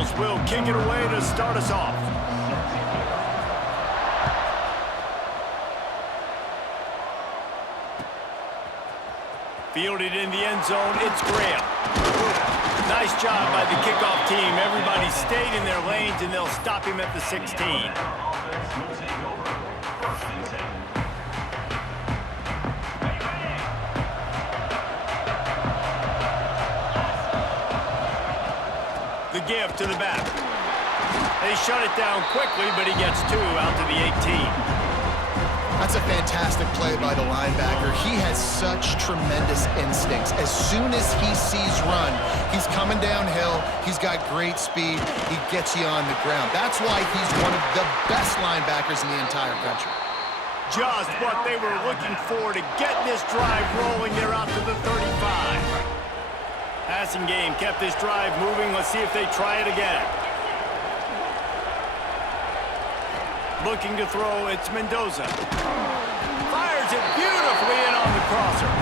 Cardinals will kick it away to start us off. Fielded in the end zone, it's Graham. Nice job by the kickoff team. Everybody stayed in their lanes, and they'll stop him at the 16. The give to the back. They shut it down quickly, but he gets 2 out to the 18. That's a fantastic play by the linebacker. He has such tremendous instincts. As soon as he sees run, he's coming downhill. He's got great speed. He gets you on the ground. That's why he's one of the best linebackers in the entire country. Just what they were looking for to get this drive rolling. They're out to the 35. Passing game kept this drive moving. Let's see if they try it again. Looking to throw, it's Mendoza. Fires it beautifully in on the crosser.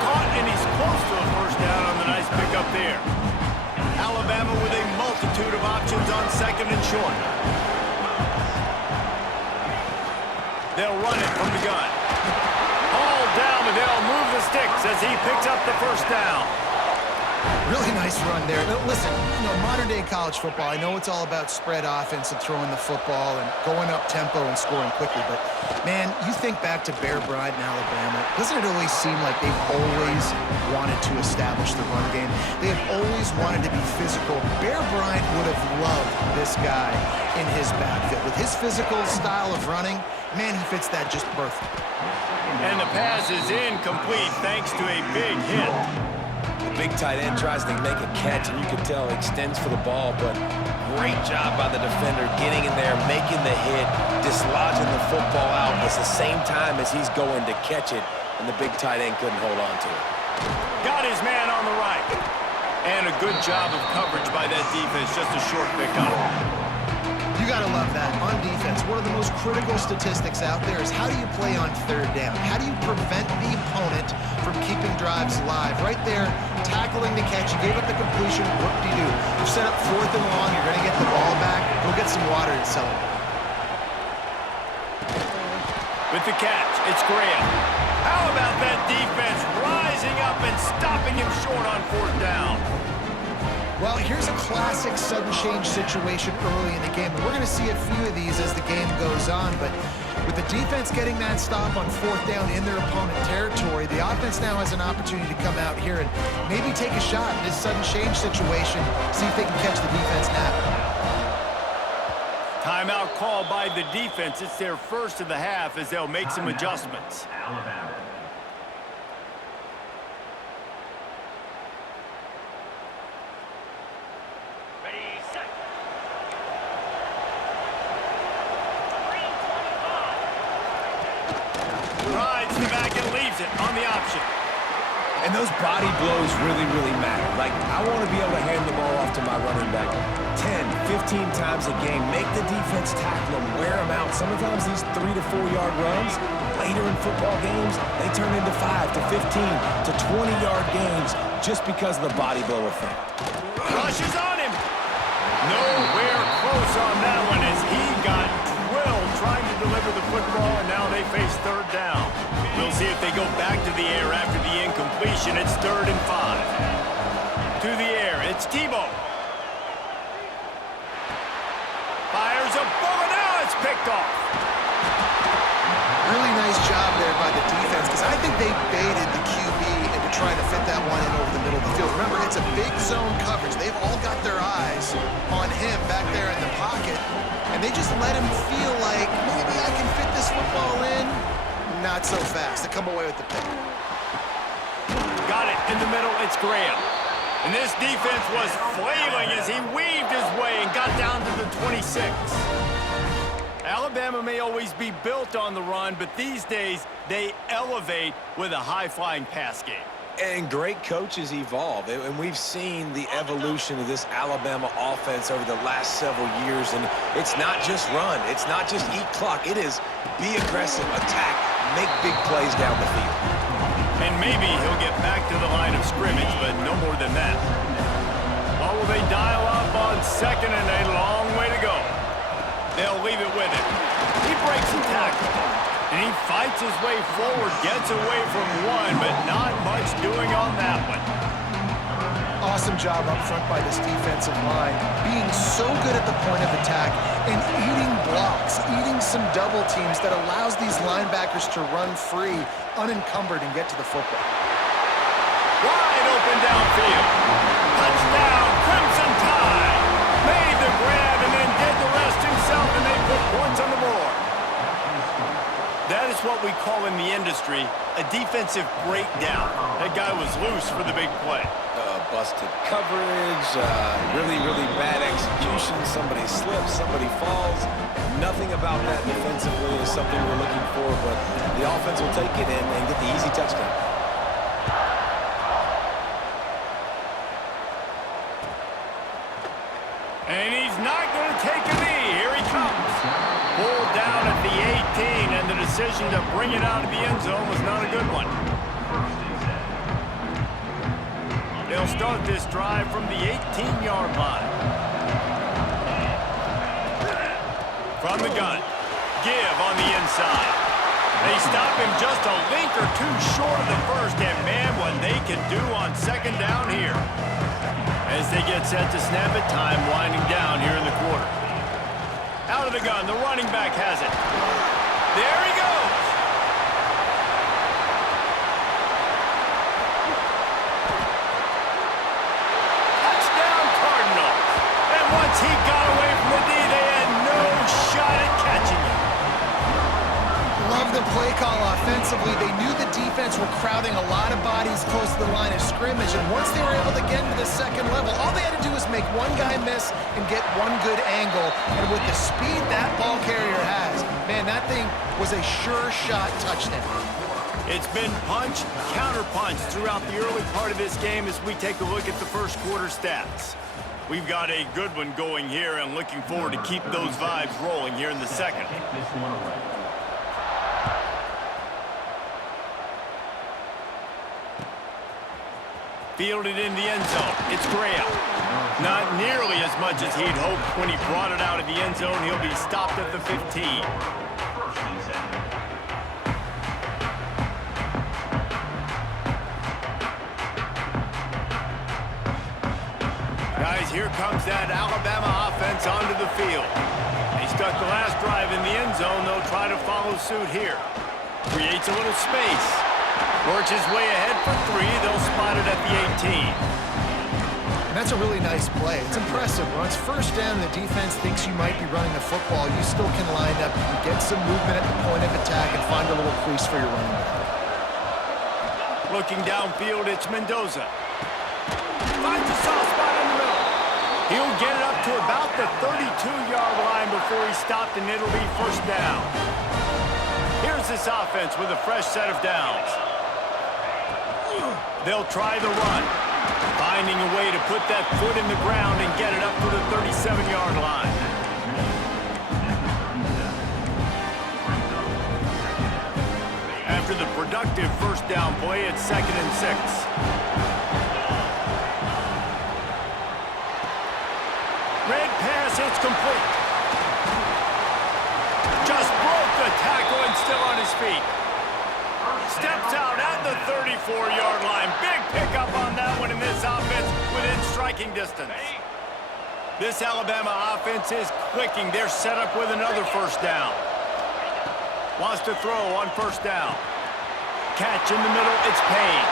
Caught, and he's close to a first down on the nice pickup there. Alabama with a multitude of options on second and short. They'll run it from the gun. All down, and they'll move the sticks as he picks up the first down. Really nice run there. Now, listen, modern-day college football, I know it's all about spread offense and throwing the football and going up tempo and scoring quickly, but, man, you think back to Bear Bryant in Alabama, doesn't it always seem like they've always wanted to establish the run game? They have always wanted to be physical. Bear Bryant would have loved this guy in his backfield. With his physical style of running, man, he fits that just perfect. And the pass is incomplete thanks to a big hit. The big tight end tries to make a catch, and you can tell he extends for the ball, but great job by the defender getting in there, making the hit, dislodging the football out at the same time as he's going to catch it, and the big tight end couldn't hold on to it. Got his man on the right. And a good job of coverage by that defense, just a short pickup. You got to love that. On defense, one of the most critical statistics out there is how do you play on third down? How do you prevent the opponent from keeping drives alive? Right there, tackling the catch. You gave up the completion. What do you do? You set up 4th and long. You're going to get the ball back. Go get some water and celebrate. With the catch, it's Graham. How about that defense rising up and stopping him short on 4th down? Well, here's a classic sudden change situation early in the game. We're going to see a few of these as the game goes on, but with the defense getting that stop on 4th down in their opponent territory, the offense now has an opportunity to come out here and maybe take a shot in this sudden change situation, see if they can catch the defense napping. Timeout called by the defense. It's their first of the half as they'll make some adjustments. Alabama. Rides the back and leaves it on the option. And those body blows really, really matter. Like, I want to be able to hand the ball off to my running back 10, 15 times a game. Make the defense tackle them, wear them out. Sometimes these 3 to 4 yard runs, later in football games, they turn into 5 to 15 to 20-yard games just because of the body blow effect. Rushes on him. Nowhere close on that one as he got drilled trying to deliver the football, and now they face 3rd down. We'll see if they go back to the air after the incompletion. It's 3rd and 5. To the air, it's Tebow. Fires a bullet, now it's picked off. Really nice job there by the defense because I think they baited the QB into trying to fit that one in over the middle of the field. Remember, it's a big zone coverage. They've all got their eyes on him back there in the pocket, and they just let him feel like maybe I can fit this football in. Not so fast. They come away with the pick. Got it in the middle, it's Graham. And this defense was flailing as he weaved his way and got down to the 26. Alabama may always be built on the run, but these days they elevate with a high-flying pass game. And great coaches evolve, and we've seen the evolution of this Alabama offense over the last several years, and it's not just run, it's not just eat clock, it is be aggressive, attack, make big plays down the field. And maybe he'll get back to the line of scrimmage, but no more than that. What will they dial up on on second and a long way to go. They'll leave it with him. He breaks the tackle, and he fights his way forward, gets away from one, but not much doing on that one. Awesome job up front by this defensive line, being so good at the point of attack and eating blocks, eating some double teams that allows these linebackers to run free, unencumbered, and get to the football. Wide open downfield. Touchdown, Crimson Tide. Made the grab and then did the rest himself, and they put points on the board. That is what we call in the industry a defensive breakdown. That guy was loose for the big play. Busted coverage, really, really bad execution. Somebody slips, somebody falls. Nothing about that defensively is something we're looking for, but the offense will take it in and get the easy touchdown. And he's not going to take a knee. Here he comes. Pulled down at the 18, and the decision to bring it out of the end zone was not a good one. They'll start this drive from the 18-yard line. From the gun. Give on the inside. They stop him just a link or two short of the first, and man, what they can do on second down here. As they get set to snap it, time winding down here in the quarter. Out of the gun, the running back has it. There he goes. Touchdown, Cardinals. And once he got away from the D, they had no shot at catching him. Love the play call offensively. They knew the defense were crowding a lot of bodies close to the line of scrimmage, and once they were able to get into the second level, all they had to do was make one guy miss and get one good angle, and with the speed that ball carrier has, man, that thing was a sure shot touchdown. It's been punch, counter-punch throughout the early part of this game as we take a look at the first quarter stats. We've got a good one going here and looking forward to keep those vibes rolling here in the second. Fielded in the end zone. It's Graham. Not nearly as much as he'd hoped when he brought it out of the end zone. He'll be stopped at the 15. Guys, here comes that Alabama offense onto the field. They stuck the last drive in the end zone. They'll try to follow suit here. Creates a little space. Works his way ahead for three. They'll spot it at the 18. And that's a really nice play. It's impressive. When it's first down and the defense thinks you might be running the football, you still can line up, you can get some movement at the point of attack and find a little crease for your running back. Looking downfield, it's Mendoza. Finds a soft spot in the middle. He'll get it up to about the 32-yard line before he's stopped, and it'll be first down. Here's this offense with a fresh set of downs. They'll try the run, finding a way to put that foot in the ground and get it up to the 37-yard line. After the productive first down play, it's 2nd and 6. Red pass, it's complete. Just broke the tackle and still on his feet. Steps out at the 34-yard line. Big pickup on that one in this offense within striking distance. This Alabama offense is clicking. They're set up with another first down. Wants to throw on first down. Catch in the middle, it's Payne.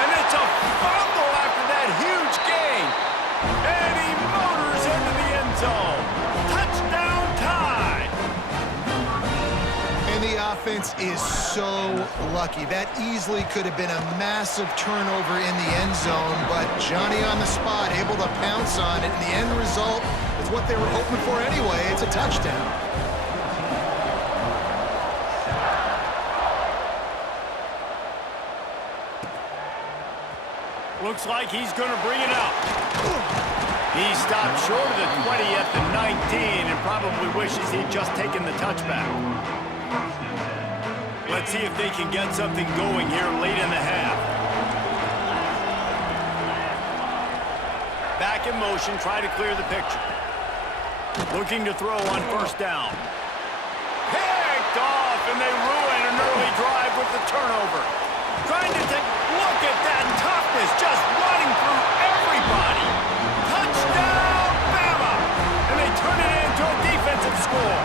And it's a fumble after that huge gain. And he motors into the end zone. Touchdown Tide! And the offense is so lucky. That easily could have been a massive turnover in the end zone, but Johnny on the spot, able to pounce on it, and the end result is what they were hoping for anyway. It's a touchdown. Looks like he's going to bring it up. He stopped short of the 20 at the 19 and probably wishes he'd just taken the touchback. Let's see if they can get something going here late in the half. Back in motion, try to clear the picture. Looking to throw on first down. Picked off, and they ruin an early drive with the turnover. Trying to take, look at that toughness, just running through everybody. Touchdown, Bama! And they turn it into a defensive score.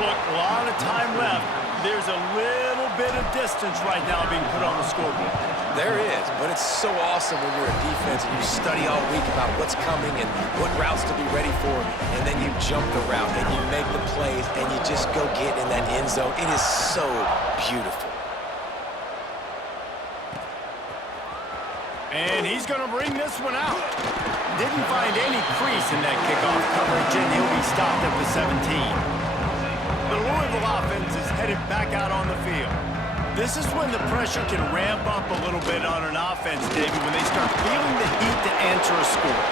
Look, a lot of time left. There's a little bit of distance right now being put on the scoreboard. There is, but it's so awesome when you're a defense and you study all week about what's coming and what routes to be ready for, and then you jump the route and you make the plays and you just go get in that end zone. It is so beautiful. And he's going to bring this one out. Didn't find any crease in that kickoff coverage, and he'll be stopped at the 17. The Louisville offense is headed back out on the field. This is when the pressure can ramp up a little bit on an offense, David, when they start feeling the heat to answer a score.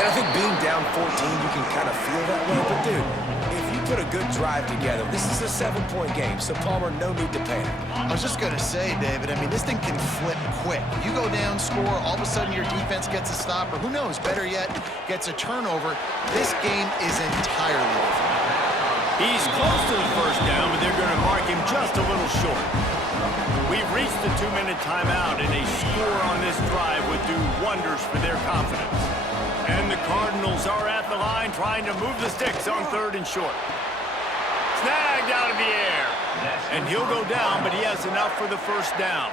And I think being down 14, you can kind of feel that way. But, dude, if you put a good drive together, this is a 7-point game, so, Palmer, no need to panic. I was just going to say, David, I mean, this thing can flip quick. You go down, score, all of a sudden your defense gets a stop, or who knows, better yet, gets a turnover. This game is entirely different. He's close to the first down, but they're going to mark him just a little short. We've reached the 2-minute timeout, and a score on this drive would do wonders for their confidence. And the Cardinals are at the line trying to move the sticks on 3rd and short. Snagged out of the air. And he'll go down, but he has enough for the first down.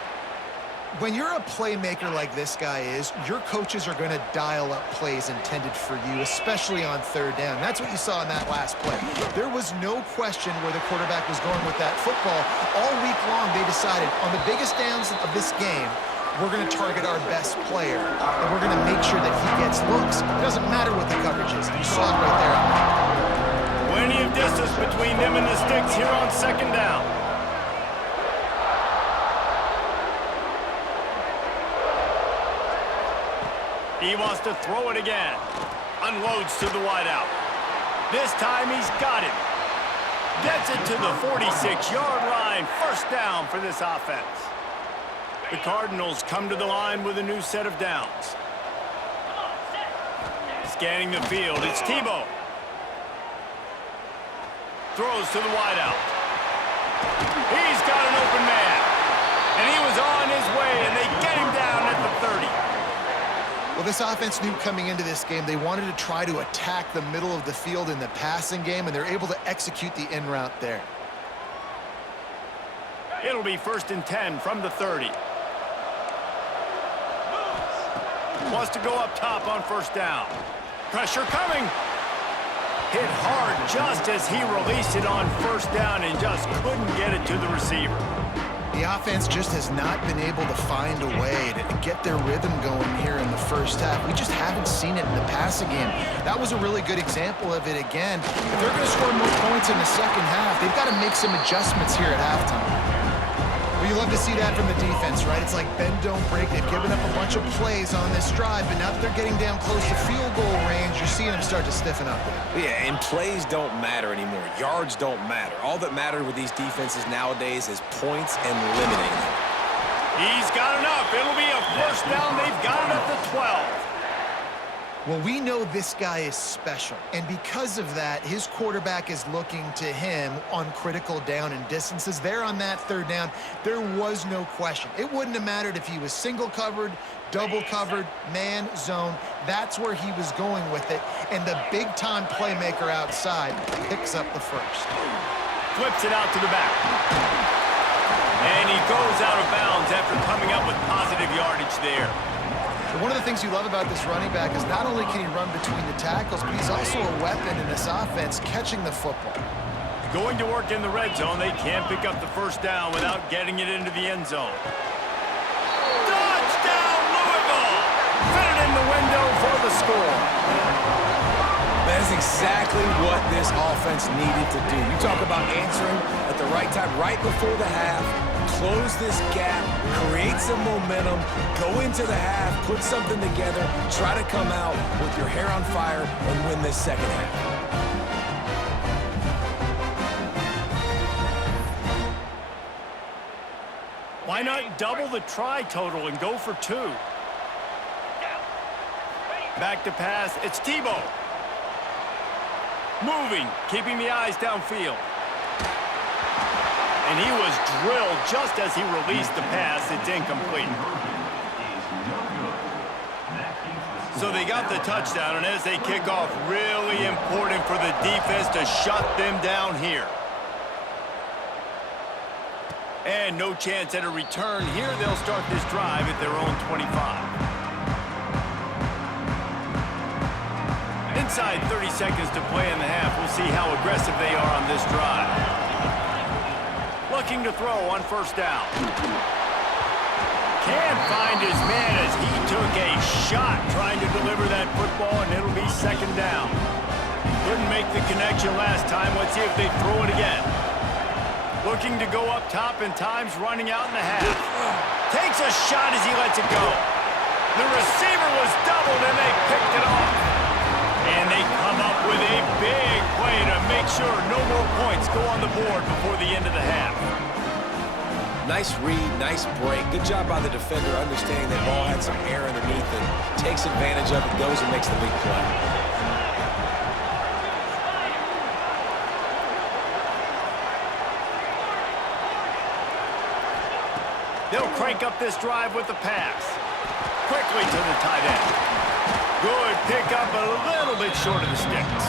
When you're a playmaker like this guy is, your coaches are going to dial up plays intended for you, especially on 3rd down. That's what you saw in that last play. There was no question where the quarterback was going with that football. All week long, they decided on the biggest downs of this game, we're going to target our best player, and we're going to make sure that he gets looks. It doesn't matter what the coverage is. You saw it right there. Plenty of distance between them and the sticks here on 2nd down. He wants to throw it again. Unloads to the wideout. This time he's got it. Gets it to the 46-yard line. First down for this offense. The Cardinals come to the line with a new set of downs. Scanning the field, it's Tebow. Throws to the wideout. He's got an open man. And he was on his way, and they get him down at the 30. Well, this offense knew coming into this game they wanted to try to attack the middle of the field in the passing game, and they're able to execute the in route there. It'll be 1st and 10 from the 30. Wants to go up top on first down. Pressure coming. Hit hard just as he released it on first down and just couldn't get it to the receiver. The offense just has not been able to find a way to get their rhythm going here in the first half. We just haven't seen it in the passing game. That was a really good example of it again. If they're going to score more points in the second half, they've got to make some adjustments here at halftime. Well, you love to see that from the defense, right? It's like bend, don't break. They've given up a bunch of plays on this drive, but now that they're getting down close to field goal range, you're seeing them start to stiffen up there. Yeah, and plays don't matter anymore. Yards don't matter. All that matters with these defenses nowadays is points and limiting them. He's got enough. It'll be a first down. They've got it at the 12. Well, we know this guy is special, and because of that, his quarterback is looking to him on critical down and distances. There on that 3rd down, there was no question. It wouldn't have mattered if he was single covered, double covered, man, zone. That's where he was going with it, and the big-time playmaker outside picks up the first. Flips it out to the back. And he goes out of bounds after coming up with positive yardage there. One of the things you love about this running back is not only can he run between the tackles, but he's also a weapon in this offense catching the football. Going to work in the red zone, they can't pick up the first down without getting it into the end zone. Touchdown, Louisville! Fit it in the window for the score. That is exactly what this offense needed to do. You talk about answering at the right time, right before the half, close this gap, create some momentum, go into the half, put something together, try to come out with your hair on fire and win this second half. Why not double the try total and go for 2? Back to pass. It's Tebow. Moving, keeping the eyes downfield. And he was drilled just as he released the pass. It's incomplete. So they got the touchdown, and as they kick off, really important for the defense to shut them down here. And no chance at a return here. They'll start this drive at their own 25. Inside 30 seconds to play in the half. We'll see how aggressive they are on this drive. Looking to throw on first down. Can't find his man as he took a shot trying to deliver that football, and it'll be second down. Couldn't make the connection last time. Let's see if they throw it again. Looking to go up top, and time's running out in the half. Takes a shot as he lets it go. The receiver was doubled, and they picked it off. And they come up with a big play to make sure no more points go on the board before the end of the half. Nice read, nice break. Good job by the defender understanding that ball had some air underneath and takes advantage of it, goes and makes the big play. They'll crank up this drive with the pass. Quickly to the tight end. Good pickup, a little bit short of the sticks.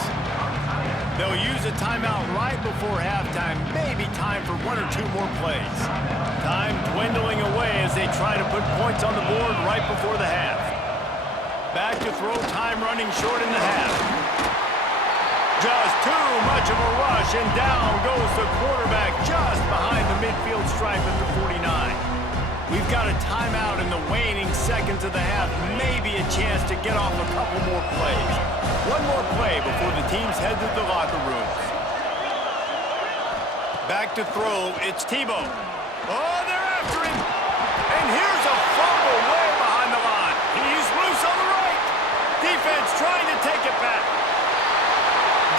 They'll use a timeout right before halftime. Maybe time for one or two more plays. Time dwindling away as they try to put points on the board right before the half. Back to throw, time running short in the half. Just too much of a rush, and down goes the quarterback just behind the midfield stripe at the 49. We've got a timeout in the waning seconds of the half. Maybe a chance to get off a couple more plays. One more play before the teams head to the locker rooms. Back to throw, it's Tebow. Oh, they're after him. And here's a fumble way behind the line. He's loose on the right. Defense trying to take it back.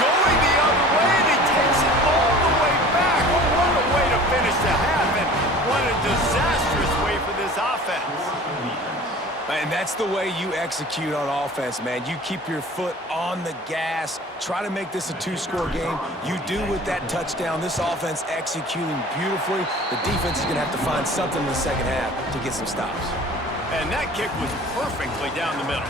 Going the other way, and he takes it all the way back. Oh, what a way to finish the half, and what a disastrous way for this offense. And that's the way you execute on offense, man. You keep your foot on the gas. Try to make this a two-score game. You do with that touchdown. This offense executing beautifully. The defense is going to have to find something in the second half to get some stops. And that kick was perfectly down the middle.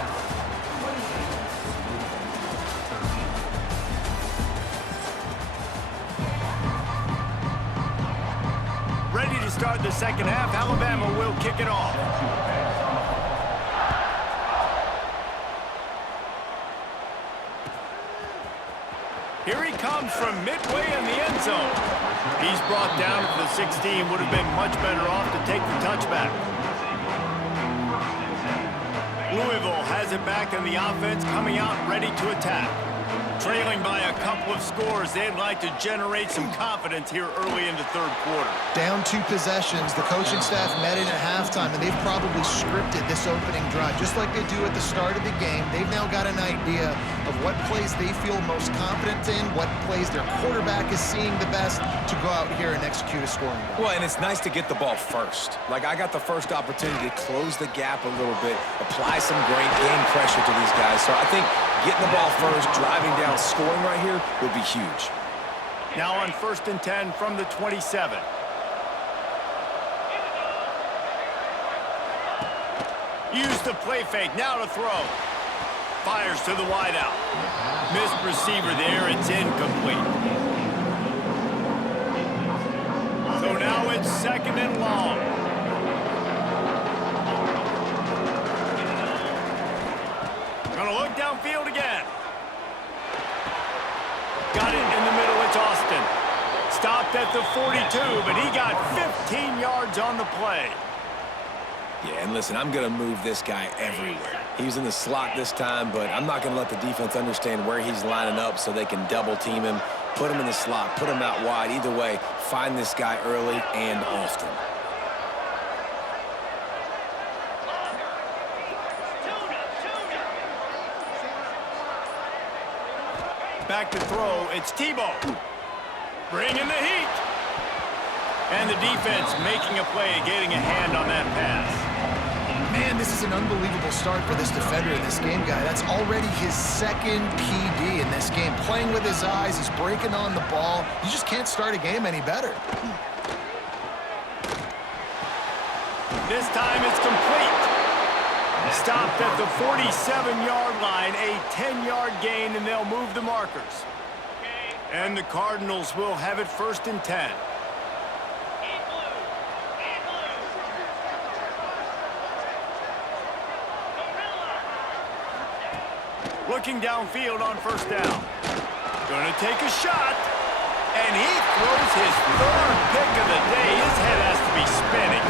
Ready to start the second half. Alabama will kick it off. Here he comes from midway in the end zone. He's brought down to the 16. Would have been much better off to take the touchback. Louisville has it back in the offense, coming out ready to attack. Trailing by a couple of scores, they'd like to generate some confidence here early in the third quarter. Down 2 possessions, the coaching staff met in at halftime, and they've probably scripted this opening drive. Just like they do at the start of the game, they've now got an idea of what plays they feel most confident in, what plays their quarterback is seeing the best to go out here and execute a scoring goal. Well, and it's nice to get the ball first. Like, I got the first opportunity to close the gap a little bit, apply some great game pressure to these guys. So I think getting the ball first, driving down, scoring right here would be huge. Now on 1st and 10 from the 27. Use the play fake, now to throw. Fires to the wideout. Missed receiver there, it's incomplete. So now it's 2nd and long. Gonna look downfield again. Got it in the middle, it's Austin. Stopped at the 42, but he got 15 yards on the play. Yeah, and listen, I'm going to move this guy everywhere. He's in the slot this time, but I'm not going to let the defense understand where he's lining up so they can double team him, put him in the slot, put him out wide. Either way, find this guy early and often. Back to throw, it's Tebow. Bringing the heat. And the defense making a play, getting a hand on that pass. Man, this is an unbelievable start for this defender in this game, guy. That's already his second PD in this game. Playing with his eyes, he's breaking on the ball. You just can't start a game any better. This time it's complete. Stopped at the 47-yard line, a 10-yard gain, and they'll move the markers. And the Cardinals will have it 1st and 10. Looking downfield on 1st down. Gonna take a shot. And he throws his 3rd pick of the day. His head has to be spinning.